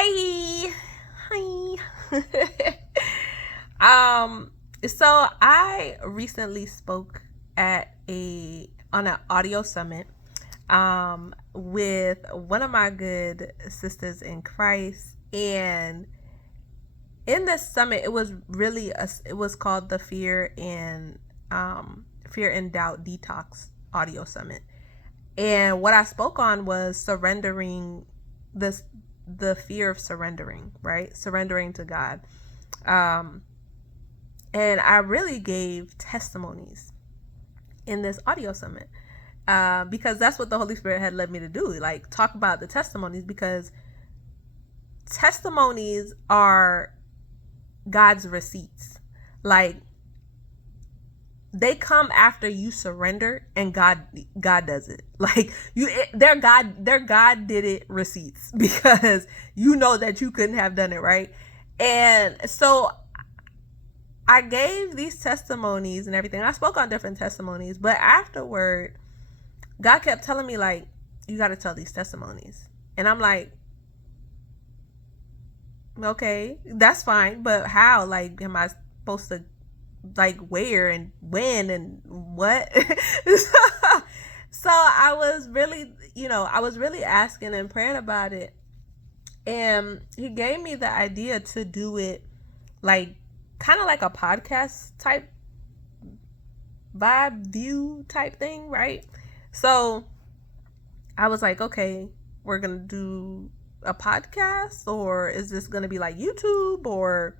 Hi. So I recently spoke at on an audio summit with one of my good sisters in Christ, and in this summit it was called the Fear and Doubt Detox Audio Summit. And what I spoke on was surrendering this the fear of surrendering, right? Surrendering to God. And I really gave testimonies in this audio summit because that's what the Holy Spirit had led me to do, like talk about the testimonies, because testimonies are God's receipts. Like, they come after you surrender, and God does it. Like, they're God did it receipts, because you know that you couldn't have done it, right? And so I gave these testimonies and everything. I spoke on different testimonies, but afterward, God kept telling me, like, you got to tell these testimonies. And I'm like, okay, that's fine, but how? Like, am I supposed to, like, where and when and what? So I was really asking and praying about it. And he gave me the idea to do it like kind of like a podcast type vibe view type thing, right? So I was like, okay, we're going to do a podcast, or is this going to be like YouTube, or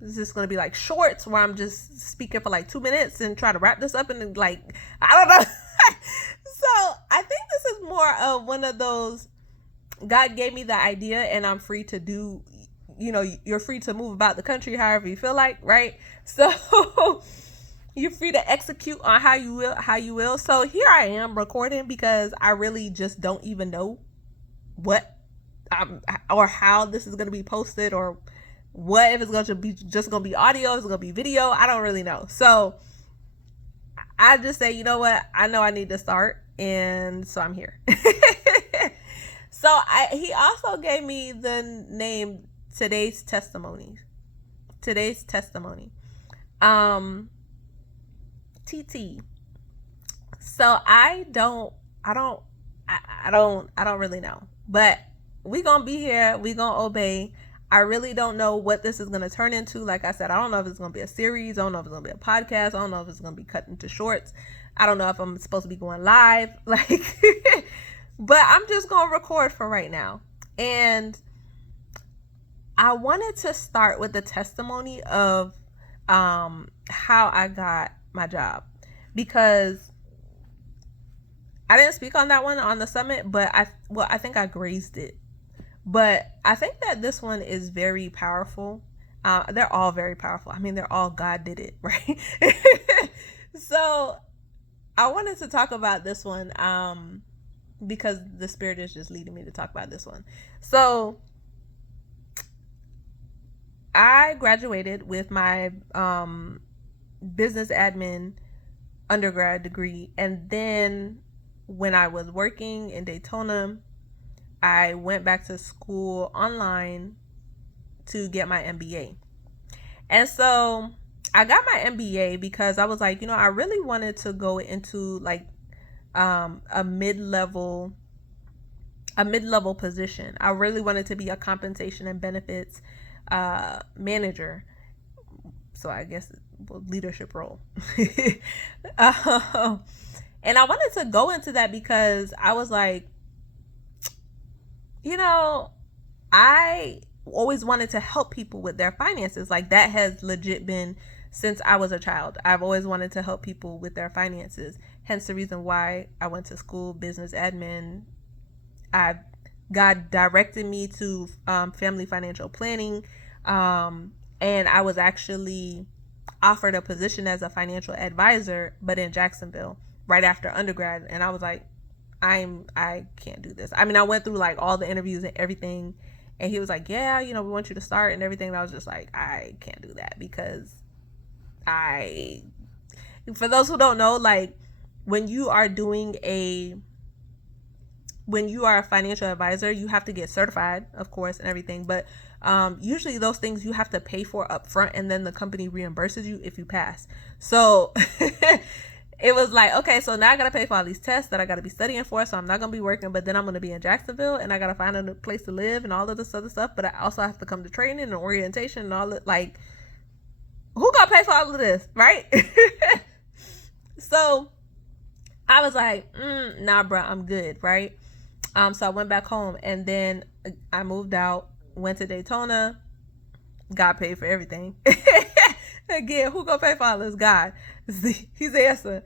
is this going to be like shorts where I'm just speaking for like 2 minutes and try to wrap this up, and like, I don't know. So I think this is more of one of those, God gave me the idea and I'm free to do, you're free to move about the country however you feel like, right? So you're free to execute on how you will. So here I am recording, because I really just don't even know what or how this is going to be posted, or what, if it's going to be just going to be audio, is it going to be video? I don't really know. So I just say, you know what? I know I need to start, and so I'm here. So he also gave me the name Today's Testimony. TT. So I don't really know, but we gonna be here. We gonna obey. I really don't know what this is going to turn into. Like I said, I don't know if it's going to be a series. I don't know if it's going to be a podcast. I don't know if it's going to be cut into shorts. I don't know if I'm supposed to be going live. Like, but I'm just going to record for right now. And I wanted to start with the testimony of how I got my job, because I didn't speak on that one on the summit, but I think I grazed it. But I think that this one is very powerful. They're all very powerful. I mean, they're all God did it, right? So I wanted to talk about this one because the Spirit is just leading me to talk about this one. So I graduated with my business admin undergrad degree. And then when I was working in Daytona, I went back to school online to get my MBA. And so I got my MBA because I was like, I really wanted to go into like a mid-level position. I really wanted to be a compensation and benefits manager. So I guess leadership role. And I wanted to go into that because I was like, I always wanted to help people with their finances. Like, that has legit been since I was a child. I've always wanted to help people with their finances. Hence the reason why I went to school, business admin. God directed me to family financial planning. And I was actually offered a position as a financial advisor, but in Jacksonville, right after undergrad. And I was like, I can't do this. I mean, I went through like all the interviews and everything, and he was like, yeah, we want you to start and everything. And I was just like, I can't do that, because for those who don't know, like, when you are doing when you are a financial advisor, you have to get certified, of course, and everything. But usually those things you have to pay for up front, and then the company reimburses you if you pass. So it was like, okay, so now I got to pay for all these tests that I got to be studying for. So I'm not going to be working, but then I'm going to be in Jacksonville and I got to find a place to live and all of this other stuff. But I also have to come to training and orientation and all that. Like, who got to pay for all of this, right? So I was like, nah, bro, I'm good, right? So I went back home, and then I moved out, went to Daytona, God paid for everything. Again, who gonna pay for all this? God. He's the answer.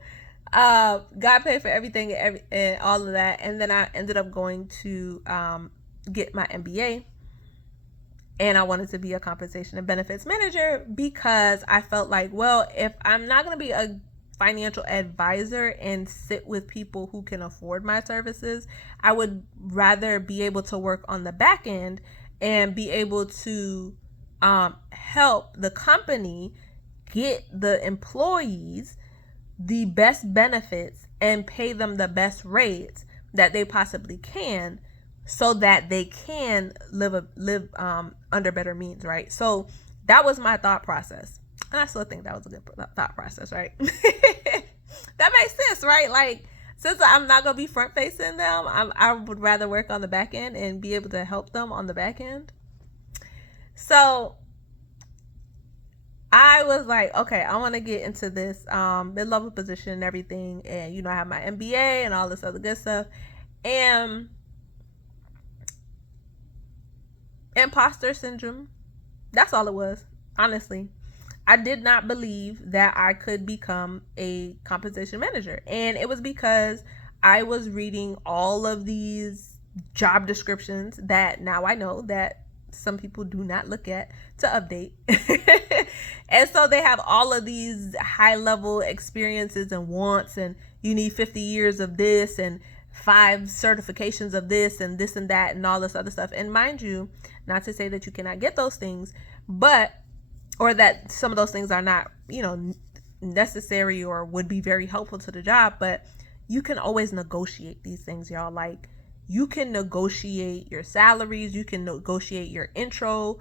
God paid for everything and all of that. And then I ended up going to get my MBA. And I wanted to be a compensation and benefits manager because I felt like, well, if I'm not going to be a financial advisor and sit with people who can afford my services, I would rather be able to work on the back end and be able to help the company get the employees the best benefits and pay them the best rates that they possibly can, so that they can live under better means, right? So that was my thought process. And I still think that was a good thought process, right? That makes sense, right? Like, since I'm not going to be front facing them, I would rather work on the back end and be able to help them on the back end. So I was like, okay, I want to get into this mid-level position and everything. And, you know, I have my MBA and all this other good stuff. And imposter syndrome, that's all it was, honestly. I did not believe that I could become a compensation manager. And it was because I was reading all of these job descriptions that now I know that some people do not look at to update. And so they have all of these high level experiences and wants, and you need 50 years of this and 5 certifications of this and that and all this other stuff. And mind you, not to say that you cannot get those things, but, or that some of those things are not, you know, necessary or would be very helpful to the job, but you can always negotiate these things, y'all. Like, you can negotiate your salaries, you can negotiate your intro,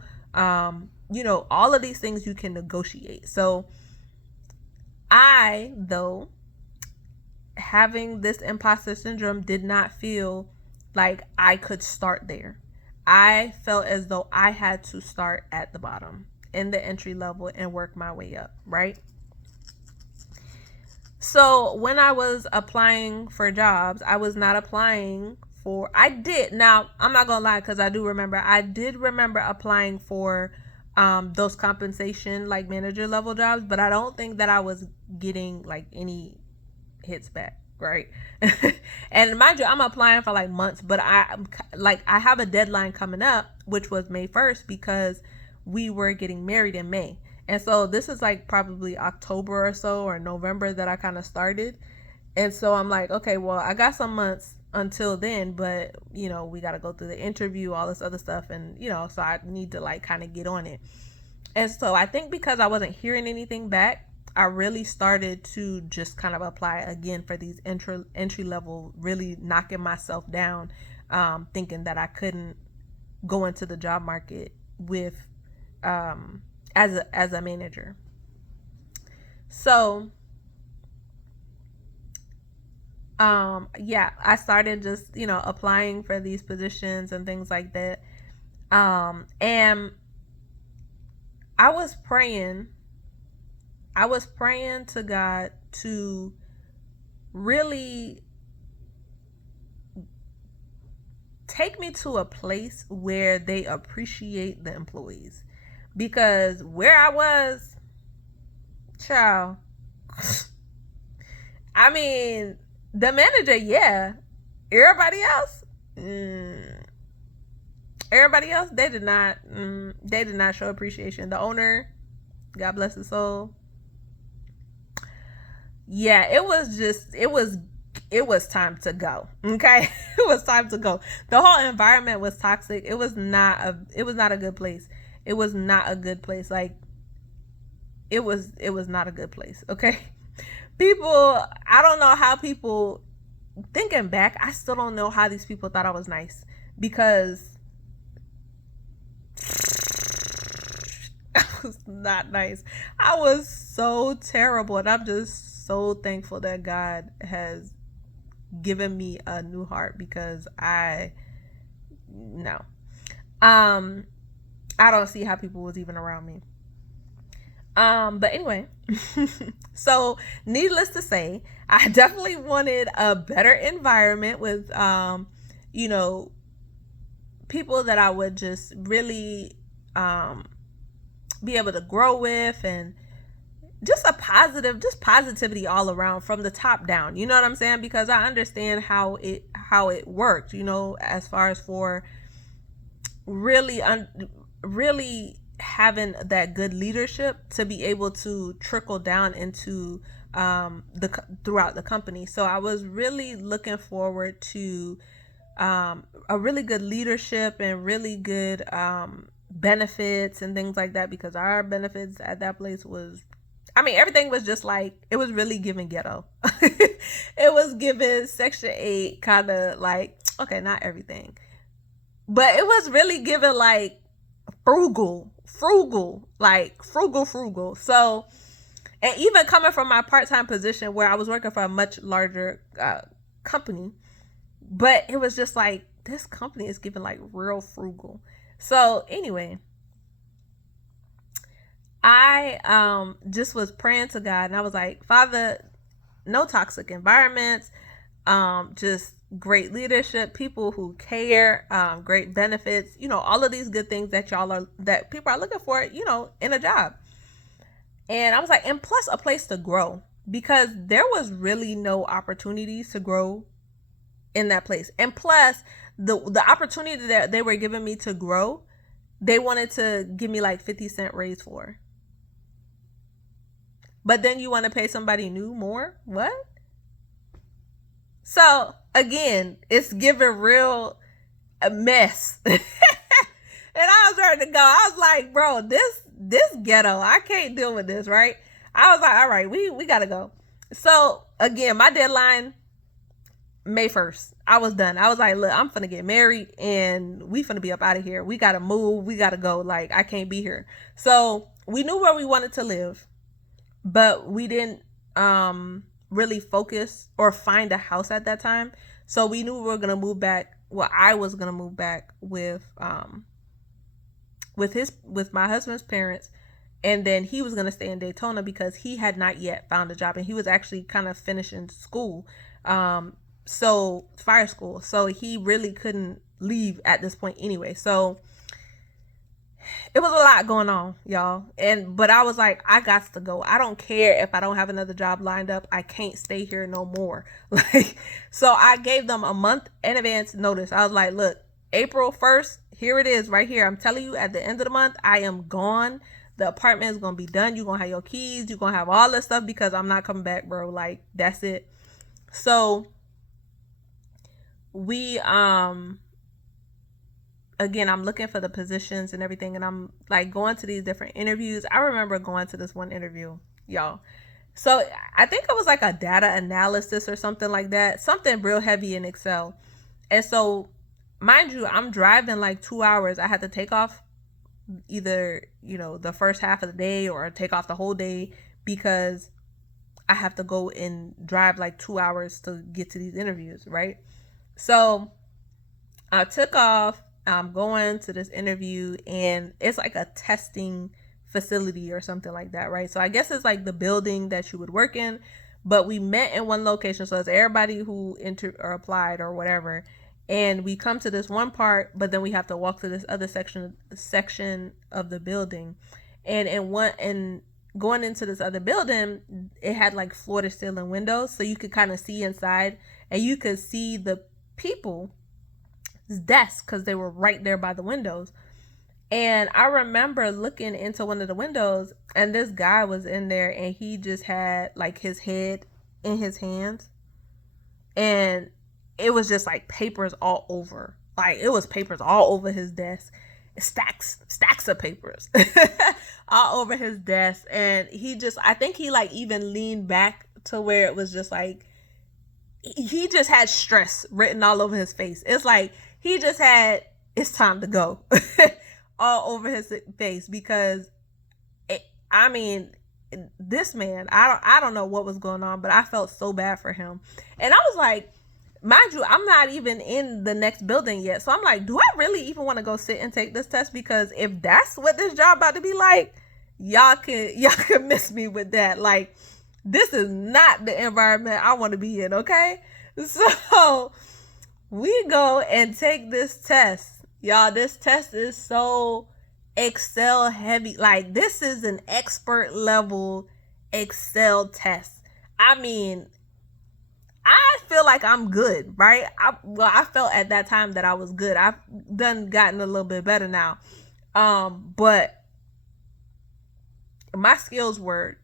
you know, all of these things you can negotiate. So I, though, having this imposter syndrome, did not feel like I could start there. I felt as though I had to start at the bottom in the entry level and work my way up, right? So when I was applying for jobs, I was not applying for, now I'm not gonna lie, because I did remember applying for those compensation, like, manager level jobs, but I don't think that I was getting like any hits back, right? And mind you, I'm applying for like months, but I have a deadline coming up, which was May 1st, because we were getting married in May. And so this is like probably October or so, or November, that I kind of started. And so I'm like, okay, well, I got some months until then, but, you know, we got to go through the interview, all this other stuff. And, you know, so I need to like kind of get on it. And so I think because I wasn't hearing anything back, I really started to just kind of apply again for these entry level, really knocking myself down, thinking that I couldn't go into the job market with as a manager. So I started just, you know, applying for these positions and things like that. And I was praying to God to really take me to a place where they appreciate the employees. Because where I was, child, I mean, the manager, yeah. Everybody else, they did not show appreciation. The owner, God bless his soul. Yeah, it was time to go. Okay. It was time to go. The whole environment was toxic. It was not a good place. It was not a good place. Like, it was not a good place. Okay. People, I don't know how people thinking back, I still don't know how these people thought I was nice, because I was not nice. I was so terrible, and I'm just so thankful that God has given me a new heart, because no. I don't see how people was even around me. But anyway, so needless to say, I definitely wanted a better environment with, you know, people that I would just really, be able to grow with, and just positivity all around from the top down. You know what I'm saying? Because I understand how it worked, as far as for really having that good leadership to be able to trickle down into throughout the company. So I was really looking forward to a really good leadership and really good benefits and things like that, because our benefits at that place was, everything was just like, it was really giving ghetto. It was giving Section 8 kind of like, okay, not everything, but it was really giving like frugal. So, and even coming from my part-time position where I was working for a much larger company, but it was just like, this company is giving like real frugal. So anyway, I just was praying to God, and I was like, Father, no toxic environments, just great leadership, people who care, great benefits, all of these good things that people are looking for, in a job. And I was like, and plus a place to grow, because there was really no opportunities to grow in that place. And plus the opportunity that they were giving me to grow, they wanted to give me like 50-cent raise for. But then you want to pay somebody new more? What? So again, it's giving real a mess. And I was ready to go. I was like, bro, this ghetto, I can't deal with this, right? I was like, all right, we gotta go. So again, my deadline, May 1st. I was done. I was like, look, I'm finna get married and we finna be up out of here. We gotta move. We gotta go. Like, I can't be here. So we knew where we wanted to live, but we didn't really focus or find a house at that time. So we knew we were gonna move back. Well, I was gonna move back with my husband's parents, and then he was gonna stay in Daytona because he had not yet found a job, and he was actually kind of finishing school, so fire school. So he really couldn't leave at this point anyway. So it was a lot going on, y'all. But I was like, I got to go. I don't care if I don't have another job lined up. I can't stay here no more. So I gave them a month in advance notice. I was like, look, April 1st, here it is right here. I'm telling you, at the end of the month, I am gone. The apartment is going to be done. You're going to have your keys. You're going to have all this stuff, because I'm not coming back, bro. Like, that's it. So we, again, I'm looking for the positions and everything, and I'm like going to these different interviews. I remember going to this one interview, y'all. So I think it was like a data analysis or something like that, something real heavy in Excel. And so, mind you, I'm driving like 2 hours. I had to take off either, the first half of the day or take off the whole day, because I have to go and drive like 2 hours to get to these interviews, right? So I took off. I'm going to this interview, and it's like a testing facility or something like that, right? So I guess it's like the building that you would work in, but we met in one location. So it's everybody who applied or whatever. And we come to this one part, but then we have to walk to this other section of the building. And going into this other building, it had like floor to ceiling windows, so you could kind of see inside, and you could see the people's desks because they were right there by the windows. And I remember looking into one of the windows, and this guy was in there, and he just had like his head in his hands, and it was just like papers all over. Like, it was papers all over his desk, stacks of papers all over his desk. And I think he like even leaned back to where it was just like, he just had stress written all over his face. It's like he just had, it's time to go all over his face, because I mean, this man, I don't know what was going on, but I felt so bad for him. And I was like, mind you, I'm not even in the next building yet. So I'm like, do I really even want to go sit and take this test? Because if that's what this job about to be like, y'all can miss me with that. Like, this is not the environment I want to be in, okay? So we go and take this test. Y'all, this test is so Excel heavy. Like, this is an expert level Excel test. I mean, I feel like I'm good, right? I felt at that time that I was good. I've gotten a little bit better now. But my skills were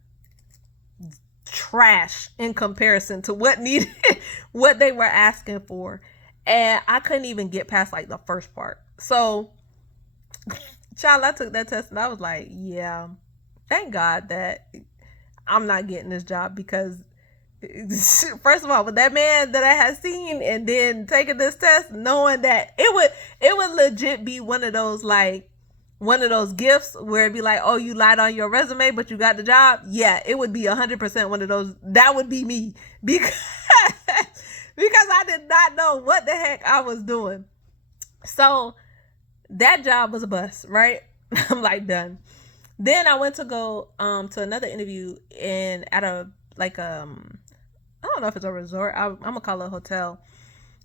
trash in comparison to what they were asking for. And I couldn't even get past like the first part. So, child, I took that test and I was like, yeah, thank God that I'm not getting this job, because first of all, with that man that I had seen, and then taking this test, knowing that it would legit be one of those gifts where it'd be like, oh, you lied on your resume, but you got the job. Yeah, it would be 100% one of those. That would be me, because I did not know what the heck I was doing. So that job was a bust, right? I'm like, done. Then I went to go to another interview at a I don't know if it's a resort. I'm gonna call it a hotel.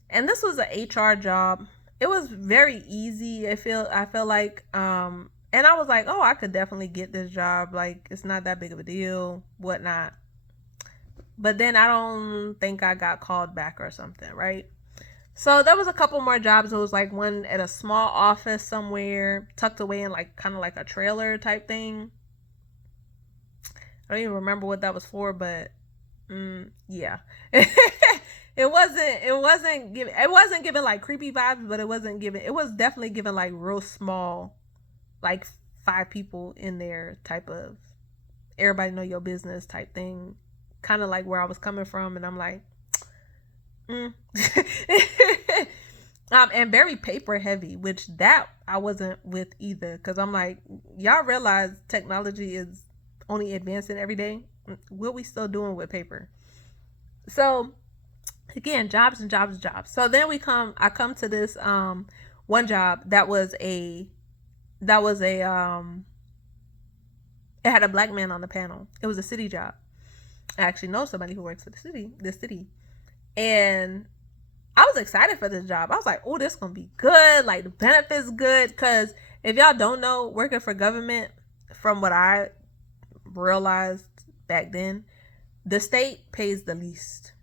And this was an HR job. It was very easy. I feel like and I was like, oh, I could definitely get this job. Like, it's not that big of a deal, whatnot. But then I don't think I got called back or something, right? So there was a couple more jobs. It was like one at a small office somewhere, tucked away in like kind of like a trailer type thing. I don't even remember what that was for, but yeah. it wasn't giving like creepy vibes, but it was definitely giving like real small, like 5 people in there type of everybody know your business type thing, kind of like where I was coming from. And I'm like, and very paper heavy, which that I wasn't with either, because I'm like, y'all realize technology is only advancing every day. What we still doing with paper? So again, jobs and jobs and jobs. So then I come to this one job that was a it had a black man on the panel. It was a city job. I actually know somebody who works for the city. And I was excited for this job. I was like, oh, this is gonna be good. Like, the benefits good. Because if y'all don't know, working for government, from what I realized back then, the state pays the least.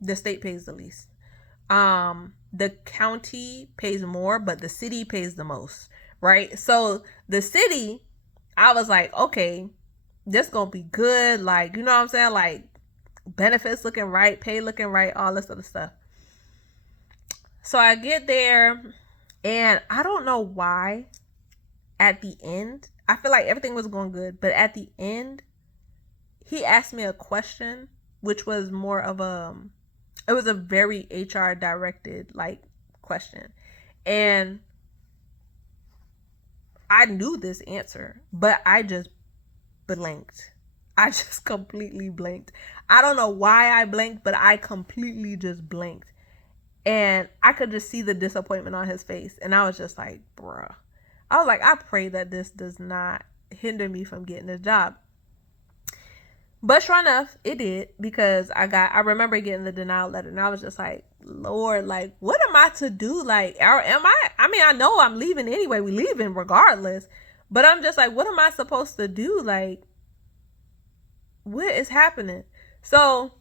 The county pays more, but the city pays the most, right? So the city, I was like, okay, this gonna be good. Like, you know what I'm saying? Like, benefits looking right, pay looking right, all this other stuff. So I get there, and I don't know why at the end, I feel like everything was going good, but at the end, he asked me a question, which was more of it was a very HR directed like question. And I knew this answer, but I just blanked. I just completely blanked. I don't know why I blanked, but I completely just blanked. And I could just see the disappointment on his face. And I was just like, bruh. I was like, I pray that this does not hinder me from getting this job. But sure enough, it did, because I remember getting the denial letter, and I was just like, Lord, like, what am I to do? Like, I know I'm leaving anyway. We leaving regardless. But I'm just like, what am I supposed to do? Like, what is happening? So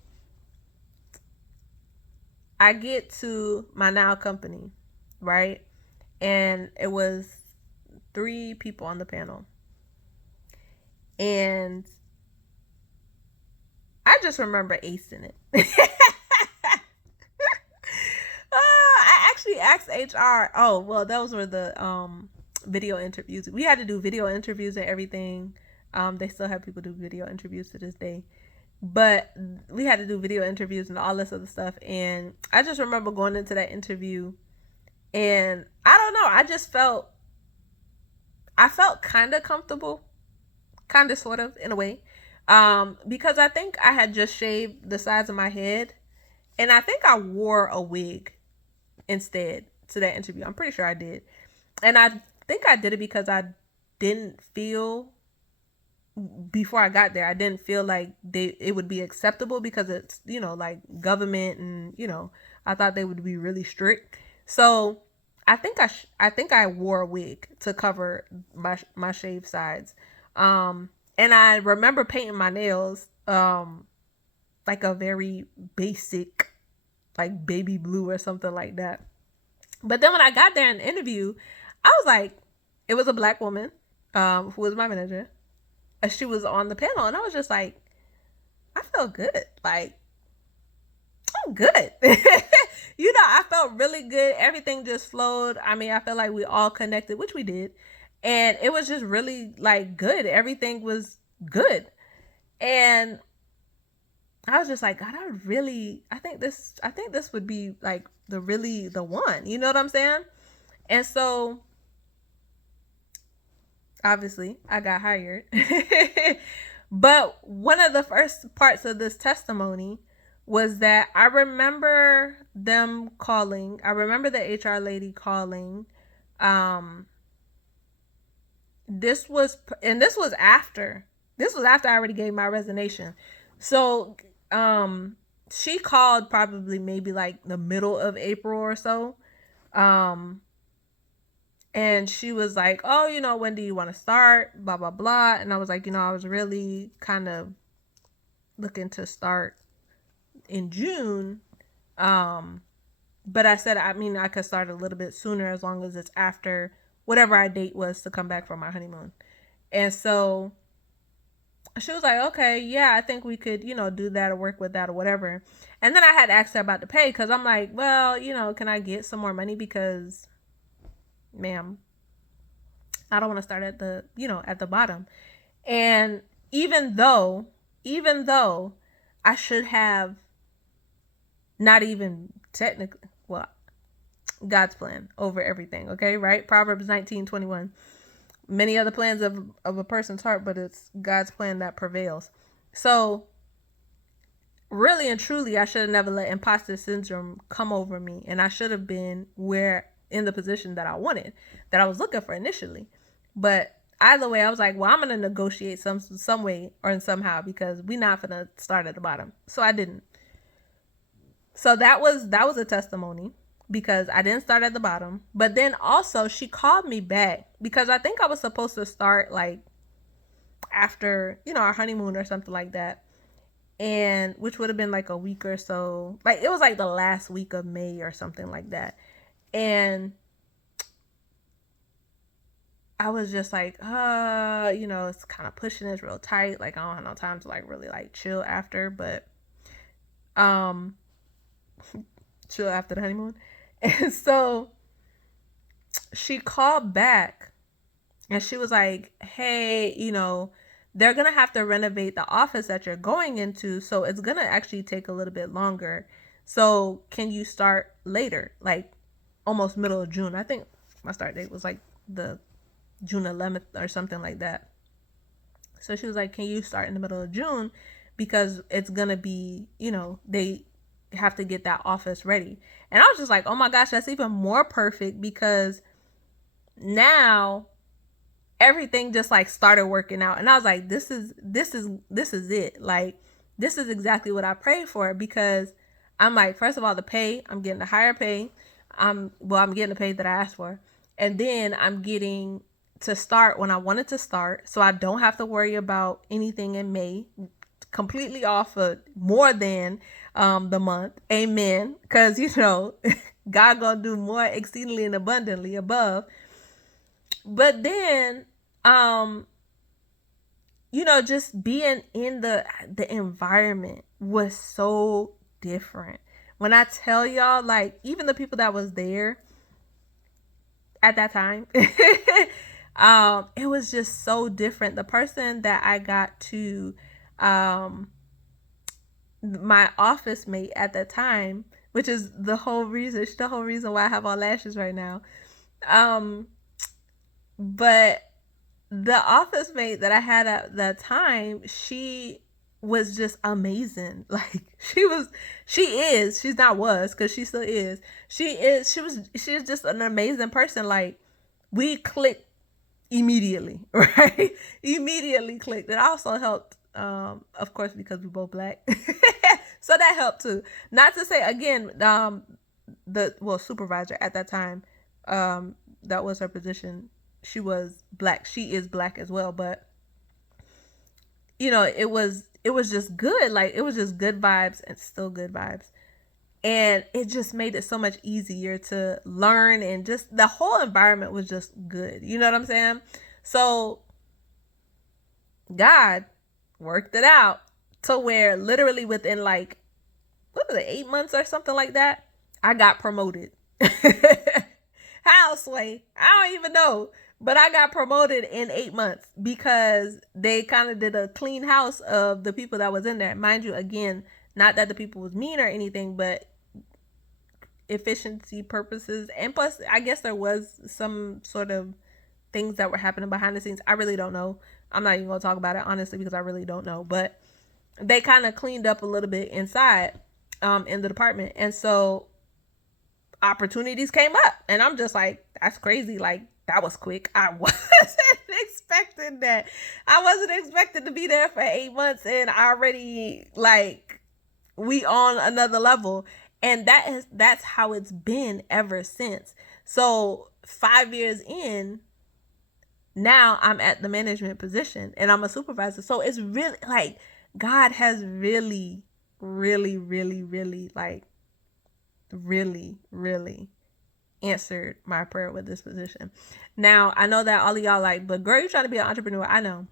I get to my now company, right? And it was 3 people on the panel. And I just remember acing it. I actually asked HR. Oh, well, those were the video interviews. We had to do video interviews and everything. They still have people do video interviews to this day. But we had to do video interviews and all this other stuff. And I just remember going into that interview, and I don't know, I felt kind of comfortable, kind of sort of in a way, because I think I had just shaved the sides of my head, and I think I wore a wig instead to that interview. I'm pretty sure I did. And I think I did it because I didn't feel, before I got there, I didn't feel like it would be acceptable, because it's, like government, and I thought they would be really strict. So I think I wore a wig to cover my shaved sides. And I remember painting my nails like a very basic, like baby blue or something like that. But then when I got there in the interview, I was like, it was a black woman who was my manager. She was on the panel, and I was just like, I felt good. Like, I'm good. I felt really good. Everything just flowed. I mean, I felt like we all connected, which we did. And it was just really like good. Everything was good. And I was just like, God, I think this would be like the one. You know what I'm saying? And so obviously I got hired. But one of the first parts of this testimony was that I remember them calling. I remember the HR lady calling. This was after I already gave my resignation. So she called probably maybe like the middle of April or so. And she was like, oh, when do you want to start? Blah, blah, blah. And I was like, I was really kind of looking to start in June. But I said, I could start a little bit sooner, as long as it's after whatever our date was to come back from my honeymoon. And so she was like, okay, yeah, I think we could, do that or work with that or whatever. And then I had asked her about the pay, because I'm like, well, can I get some more money? Because, ma'am, I don't want to start at the bottom. And even though I should have not even technically, well, God's plan over everything, okay, right? Proverbs 19:21. Many other plans of a person's heart, but it's God's plan that prevails. So really and truly, I should have never let imposter syndrome come over me, and I should have been in the position that I wanted, that I was looking for initially. But either way, I was like, well, I'm gonna negotiate some way or somehow, because we're not gonna start at the bottom. So I didn't. So that was a testimony, because I didn't start at the bottom. But then also she called me back, because I think I was supposed to start like after, our honeymoon or something like that. And which would have been like a week or so. Like it was like the last week of May or something like that. And I was just like, it's kind of pushing this real tight. Like I don't have no time to like really like chill after, but chill after the honeymoon. And so she called back, and she was like, hey, they're going to have to renovate the office that you're going into. So it's going to actually take a little bit longer. So can you start later? Like almost middle of June. I think my start date was like the June 11th or something like that. So she was like, can you start in the middle of June? Because it's going to be, they have to get that office ready. And I was just like, oh my gosh, that's even more perfect, because now everything just like started working out. And I was like, this is it. Like, this is exactly what I prayed for, because I'm like, first of all, the pay, I'm getting the higher pay. I'm getting the pay that I asked for. And then I'm getting to start when I wanted to start. So I don't have to worry about anything in May, completely off of more than the month. Amen. Because, God gonna do more exceedingly and abundantly above. But then, just being in the environment was so different. When I tell y'all, like, even the people that was there at that time, it was just so different. The person that I got to my office mate at that time, which is the whole reason why I have all lashes right now. But the office mate that I had at that time, she was just amazing. Like she's not was, because she still is. She's just an amazing person. Like we clicked immediately, right? Immediately clicked. It also helped, of course, because we both black. So that helped too. Not to say again, the supervisor at that time, that was her position. She was black. She is black as well, but it was just good. Like it was just good vibes and still good vibes. And it just made it so much easier to learn, and just the whole environment was just good. You know what I'm saying? So God worked it out to where literally within like, what was it, 8 months or something like that, I got promoted. How, Sway? I don't even know. But I got promoted in 8 months because they kind of did a clean house of the people that was in there. Mind you, again, not that the people was mean or anything, but efficiency purposes. And plus, I guess there was some sort of things that were happening behind the scenes. I really don't know. I'm not even going to talk about it, honestly, because I really don't know. But they kind of cleaned up a little bit inside in the department. And so opportunities came up. And I'm just like, that's crazy. Like, that was quick. I wasn't expecting that. I wasn't expecting to be there for 8 months and already like we on another level. And that's how it's been ever since. So 5 years in, now I'm at the management position and I'm a supervisor. So it's really like God has really, really, really, really, like really, really answered my prayer with this position. Now, I know that all of y'all like, but girl, you trying to be an entrepreneur. I know.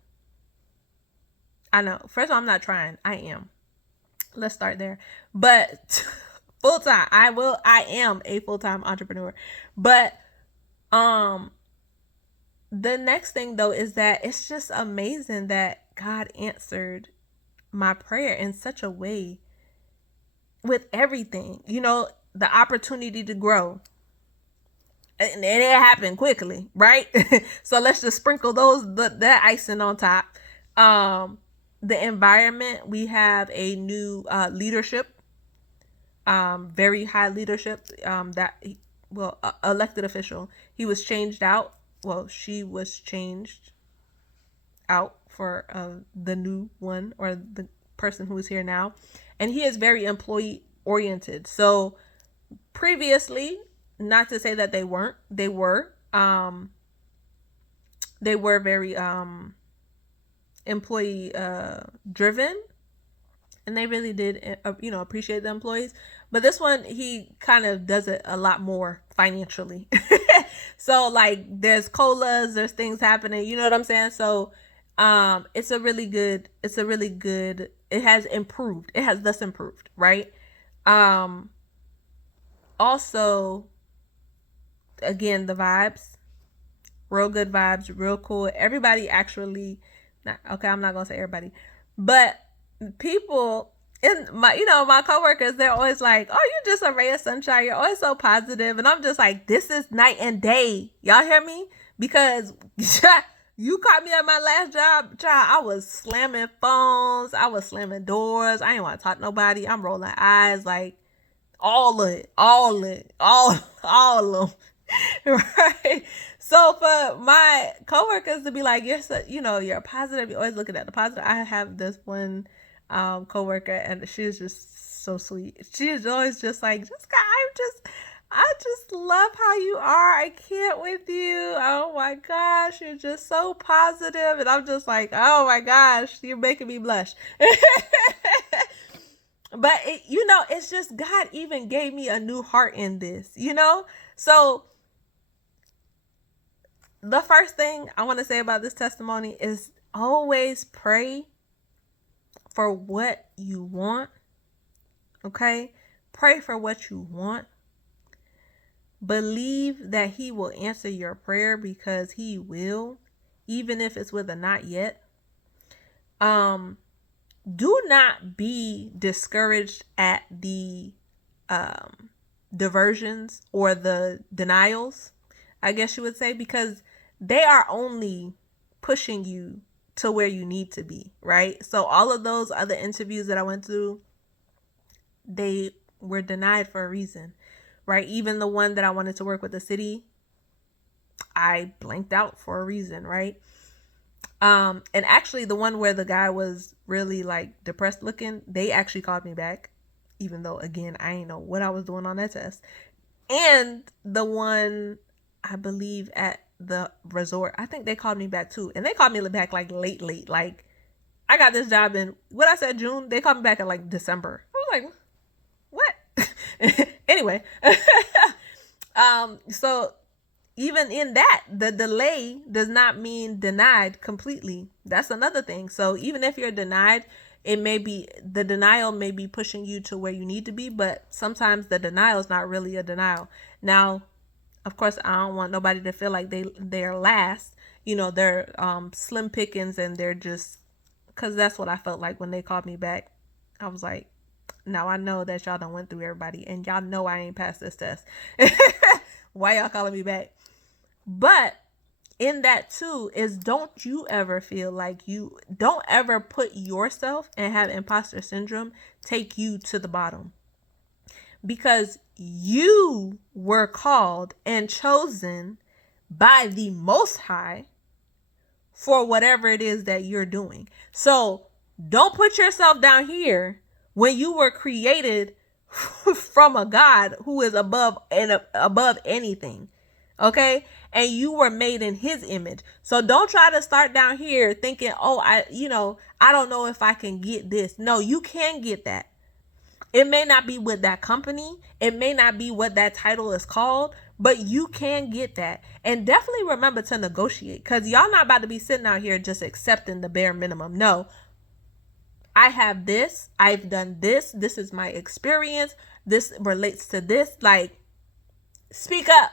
First of all, I'm not trying. I am. Let's start there. But full-time, I am a full-time entrepreneur. But the next thing though is that it's just amazing that God answered my prayer in such a way with everything. The opportunity to grow. And it happened quickly, right? So let's just sprinkle that icing on top. The environment, we have a new leadership, very high leadership, elected official. He was changed out. Well, she was changed out for the new one, or the person who is here now. And he is very employee oriented. So previously, not to say that they weren't, they were very employee driven, and they really did appreciate the employees. But this one, he kind of does it a lot more financially. So like there's colas, there's things happening, you know what I'm saying? So it has improved. It has thus improved, right? Also, again, the vibes, real good vibes, real cool. Everybody actually, I'm not gonna say everybody, but people in my coworkers, they're always like, "Oh, you're just a ray of sunshine. You're always so positive." And I'm just like, this is night and day. Y'all hear me? Because you caught me at my last job, child. I was slamming phones. I was slamming doors. I didn't want to talk to nobody. I'm rolling eyes, like all of it, all of them. Right? So for my coworkers to be like, you're positive, you're always looking at the positive. I have this one coworker, and she's just so sweet. She is always just like, I just love how you are. I can't with you. Oh my gosh, you're just so positive. And I'm just like, oh my gosh, you're making me blush. But it's just God even gave me a new heart in this, So the first thing I want to say about this testimony is always pray for what you want. Okay? Pray for what you want. Believe that he will answer your prayer, because he will, even if it's with a not yet. do not be discouraged at the diversions or the denials, I guess you would say, because they are only pushing you to where you need to be, right? So all of those other interviews that I went through, they were denied for a reason, right? Even the one that I wanted to work with the city, I blanked out for a reason, right? And actually the one where the guy was really like depressed looking, they actually called me back, even though again, I didn't know what I was doing on that test. And the one, I believe at the resort, I think they called me back too. And they called me back like late. Like I got this job in, what I said, June, they called me back in like December. I was like, what? Anyway. So even in that, the delay does not mean denied completely. That's another thing. So even if you're denied, it may be, the denial may be pushing you to where you need to be, but sometimes the denial is not really a denial. Now, of course, I don't want nobody to feel like they're last, they're slim pickings, and they're just, because that's what I felt like when they called me back. I was like, now I know that y'all done went through everybody, and y'all know I ain't passed this test. Why y'all calling me back? But in that too is, don't you ever feel like don't ever put yourself and have imposter syndrome take you to the bottom, because you were called and chosen by the Most High for whatever it is that you're doing. So don't put yourself down here when you were created from a God who is above anything. Okay? And you were made in his image. So don't try to start down here thinking, oh, I don't know if I can get this. No, you can get that. It may not be with that company. It may not be what that title is called, but you can get that. And definitely remember to negotiate, because y'all not about to be sitting out here just accepting the bare minimum. No, I have this. I've done this. This is my experience. This relates to this. Like, speak up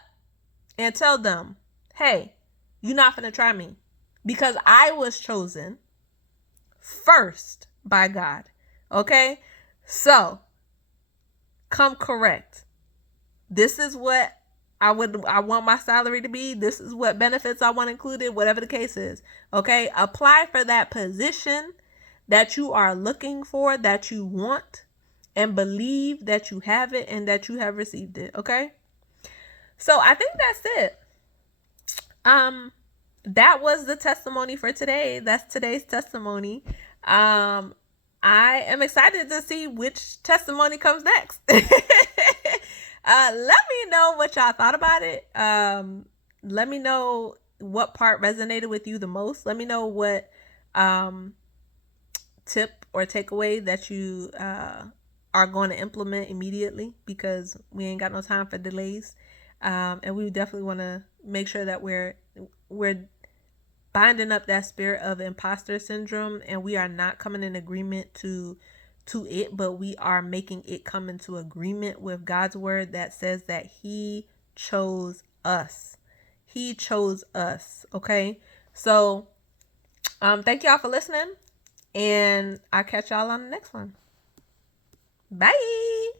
and tell them, hey, you're not going to try me, because I was chosen first by God. Okay? So come correct. This is what I want my salary to be. This is what benefits I want included, whatever the case is. Okay? Apply for that position that you are looking for, that you want, and believe that you have it and that you have received it. Okay? So I think that's it. That was the testimony for today. That's today's testimony. I am excited to see which testimony comes next. Let me know what y'all thought about it. Let me know what part resonated with you the most. Let me know what tip or takeaway that you are going to implement immediately, because we ain't got no time for delays. And we definitely want to make sure that we're binding up that spirit of imposter syndrome, and we are not coming in agreement to it, but we are making it come into agreement with God's word that says that he chose us. He chose us. Okay. So, thank y'all for listening, and I'll catch y'all on the next one. Bye.